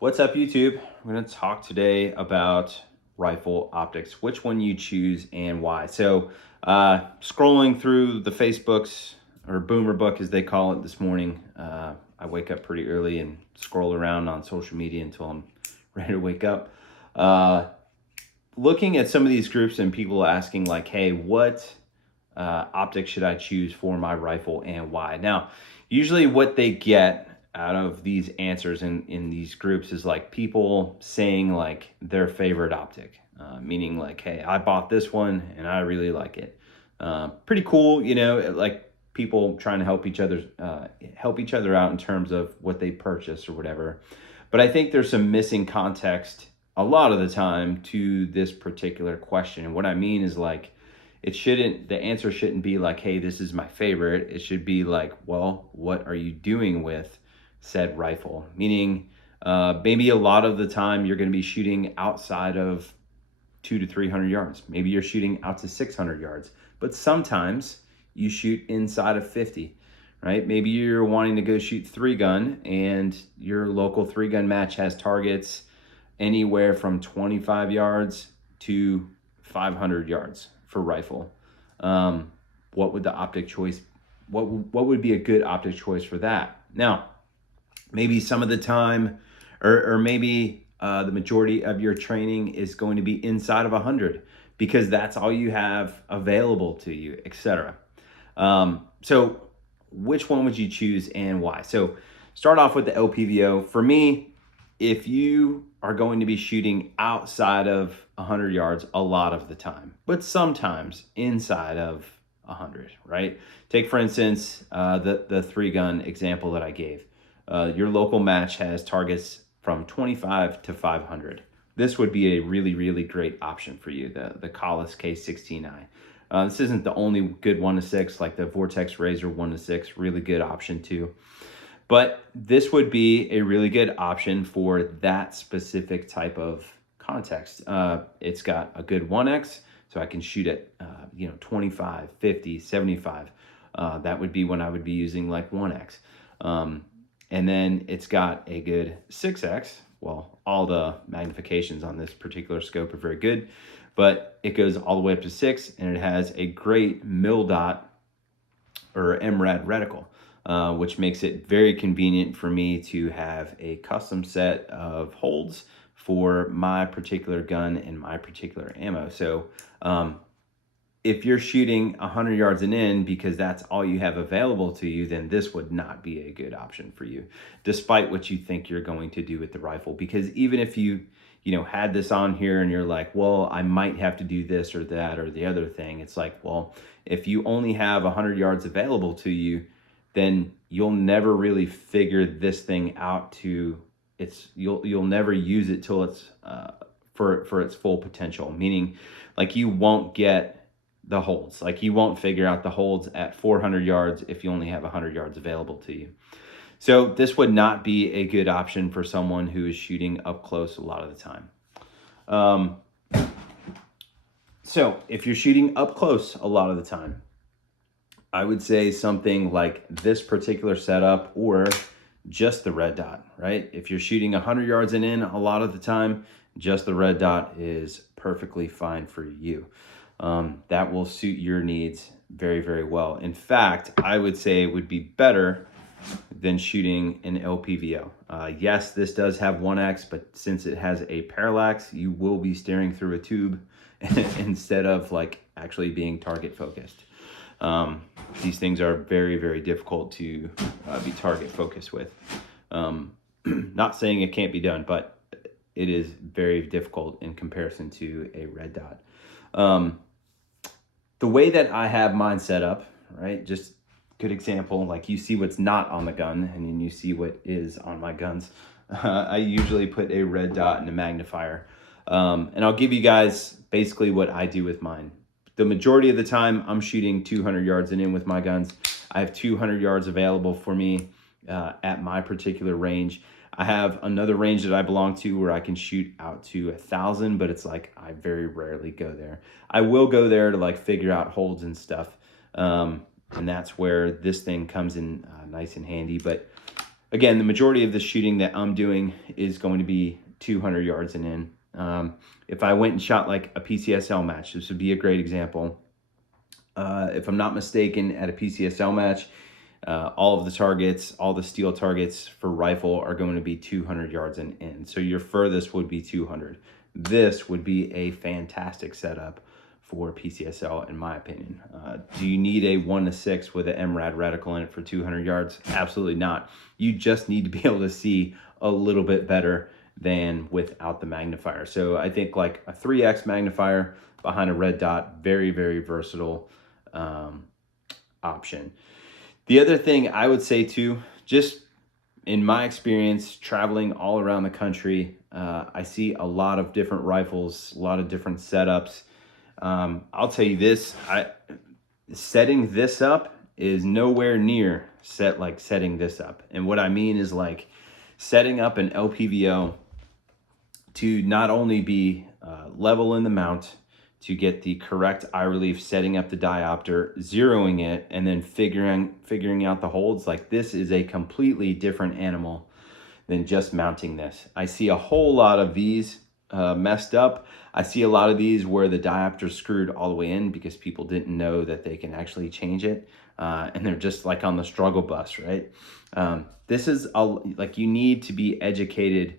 What's up, YouTube? We're going to talk today about rifle optics, which one you choose and why. So scrolling through the Facebooks, or Boomer Book as they call it, this morning. I wake up pretty early and scroll around on social media until I'm ready to wake up. Looking at some of these groups and people asking like, hey, what optic should I choose for my rifle and why? Now, usually what they get out of these answers in these groups is like people saying like their favorite optic, meaning like, hey, I bought this one and I really like it. Pretty cool, you know, like people trying to help each other out in terms of what they purchase or whatever. But I think there's some missing context a lot of the time to this particular question. And what I mean is like, the answer shouldn't be like, hey, this is my favorite. It should be like, well, what are you doing with said rifle? Meaning, maybe a lot of the time you're going to be shooting outside of 200 to 300 yards. Maybe you're shooting out to 600 yards, but sometimes you shoot inside of 50, right? Maybe you're wanting to go shoot 3-gun and your local 3-gun match has targets anywhere from 25 yards to 500 yards for rifle. What would the optic choice, what would be a good optic choice for that? Now, maybe some of the time, or maybe the majority of your training is going to be inside of 100 because that's all you have available to you, etc. So which one would you choose and why? So start off with the LPVO. For me, if you are going to be shooting outside of 100 yards a lot of the time, but sometimes inside of 100, right? Take, for instance, the 3-gun example that I gave. Your local match has targets from 25 to 500. This would be a really, really great option for you, the Collis K16i. This isn't the only good 1-6, like the Vortex Razor 1-6, really good option too. But this would be a really good option for that specific type of context. It's got a good 1X, so I can shoot at 25, 50, 75. That would be when I would be using like 1X. And then it's got a good 6X. Well, all the magnifications on this particular scope are very good, but it goes all the way up to 6, and it has a great mil dot or MRAD reticle. Which makes it very convenient for me to have a custom set of holds for my particular gun and my particular ammo. So if you're shooting 100 yards and in because that's all you have available to you, then this would not be a good option for you, despite what you think you're going to do with the rifle. Because even if you had this on here and you're like, well, I might have to do this or that or the other thing, it's like, well, if you only have 100 yards available to you, then you'll never really figure this thing out to you'll never use it till it's for its full potential. Meaning, like, you won't get the holds. Like, you won't figure out the holds at 400 yards if you only have 100 yards available to you. So this would not be a good option for someone who is shooting up close a lot of the time. So if you're shooting up close a lot of the time, I would say something like this particular setup or just the red dot, right? If you're shooting 100 yards and in a lot of the time, just the red dot is perfectly fine for you. That will suit your needs very, very well. In fact, I would say it would be better than shooting an LPVO. Yes, this does have 1X, but since it has a parallax, you will be staring through a tube instead of like actually being target focused. These things are very, very difficult to be target focused with. Not saying it can't be done, but it is very difficult in comparison to a red dot. The way that I have mine set up, right? Just good example, like you see what's not on the gun and then you see what is on my guns. I usually put a red dot and a magnifier. And I'll give you guys basically what I do with mine. The majority of the time, I'm shooting 200 yards and in with my guns. I have 200 yards available for me at my particular range. I have another range that I belong to where I can shoot out to 1,000, but it's like I very rarely go there. I will go there to like figure out holds and stuff, and that's where this thing comes in nice and handy. But again, the majority of the shooting that I'm doing is going to be 200 yards and in. If I went and shot like a PCSL match, this would be a great example. If I'm not mistaken, at a PCSL match, all of the targets, all the steel targets for rifle are going to be 200 yards and in. So your furthest would be 200. This would be a fantastic setup for PCSL, in my opinion. Do you need a 1-6 with an MRAD reticle in it for 200 yards? Absolutely not. You just need to be able to see a little bit better than without the magnifier. So I think like a 3x magnifier behind a red dot, very, very versatile option. The other thing I would say too, just in my experience traveling all around the country, I see a lot of different rifles, a lot of different setups. I'll tell you this, setting this up is nowhere near setting this up. And what I mean is like setting up an LPVO to not only be level in the mount, to get the correct eye relief, setting up the diopter, zeroing it, and then figuring out the holds. Like, this is a completely different animal than just mounting this. I see a whole lot of these messed up. I see a lot of these where the diopter's screwed all the way in because people didn't know that they can actually change it. And they're just like on the struggle bus, right? This is like, you need to be educated.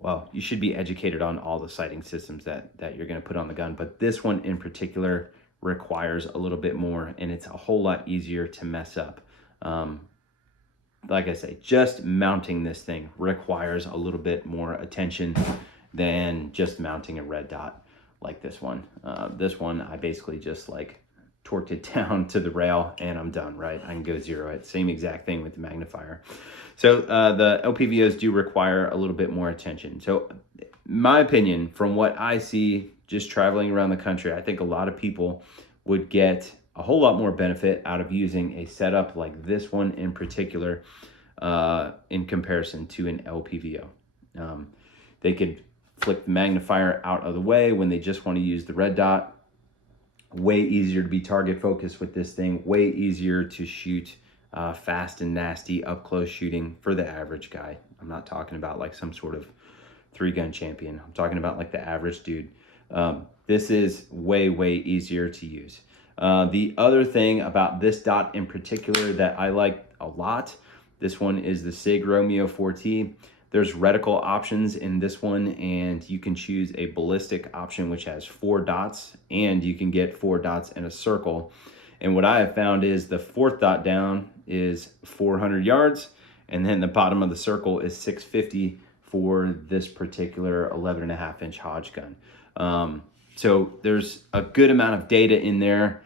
Well, you should be educated on all the sighting systems that you're going to put on the gun, but this one in particular requires a little bit more, and it's a whole lot easier to mess up. Like I say, just mounting this thing requires a little bit more attention than just mounting a red dot like this one. This one, I basically just like torqued it down to the rail and I'm done, right? I can go zero it. Same exact thing with the magnifier. So the LPVOs do require a little bit more attention. So my opinion, from what I see just traveling around the country, I think a lot of people would get a whole lot more benefit out of using a setup like this one in particular in comparison to an LPVO. They could flick the magnifier out of the way when they just want to use the red dot. Way easier to be target focused with this thing, way easier to shoot fast and nasty up close shooting for the average guy. I'm not talking about like some sort of 3-gun champion. I'm talking about like the average dude. This is way, way easier to use. The other thing about this dot in particular that I like a lot, this one is the SIG Romeo 4T. There's reticle options in this one, and you can choose a ballistic option, which has 4 dots, and you can get 4 dots in a circle. And what I have found is the 4th dot down is 400 yards, and then the bottom of the circle is 650 for this particular 11.5-inch Hodge gun. So there's a good amount of data in there.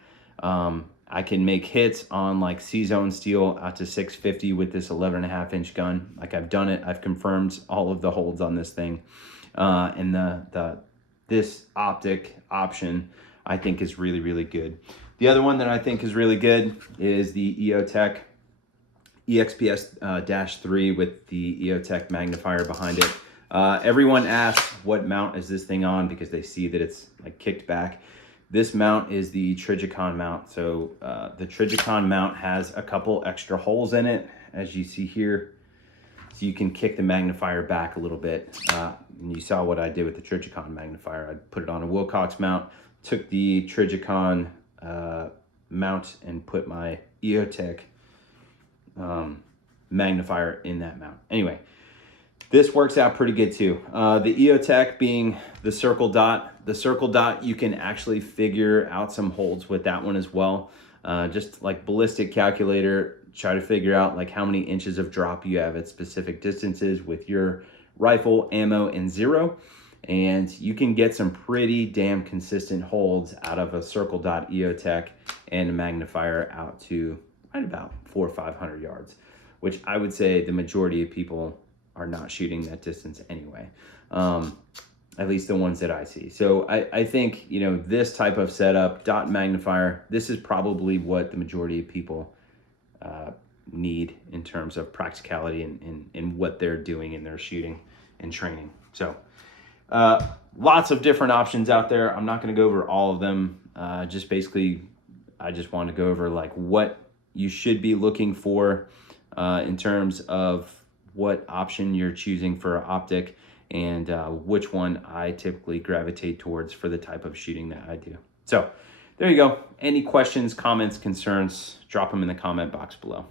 I can make hits on like C-zone steel out to 650 with this 11.5-inch gun. Like, I've done it. I've confirmed all of the holds on this thing. And this optic option I think is really, really good. The other one that I think is really good is the EOTech EXPS-3 with the EOTech magnifier behind it. Everyone asks, what mount is this thing on? Because they see that it's like kicked back. This mount is the Trigicon mount. So the Trigicon mount has a couple extra holes in it, as you see here. So you can kick the magnifier back a little bit. And you saw what I did with the Trigicon magnifier. I put it on a Wilcox mount, took the Trigicon mount and put my EOTech magnifier in that mount. Anyway, this works out pretty good too. The EOTech being the circle dot. The circle dot, you can actually figure out some holds with that one as well. Just like ballistic calculator, try to figure out like how many inches of drop you have at specific distances with your rifle, ammo, and zero. And you can get some pretty damn consistent holds out of a circle dot EOTech and a magnifier out to right about 400 or 500 yards, which I would say the majority of people are not shooting that distance anyway. At least the ones that I see. So I think, you know, this type of setup, dot magnifier, this is probably what the majority of people need in terms of practicality and what they're doing in their shooting and training. So lots of different options out there. I'm not going to go over all of them. Just basically, I just want to go over like what you should be looking for in terms of what option you're choosing for optic and which one I typically gravitate towards for the type of shooting that I do. So there you go. Any questions, comments, concerns, drop them in the comment box below.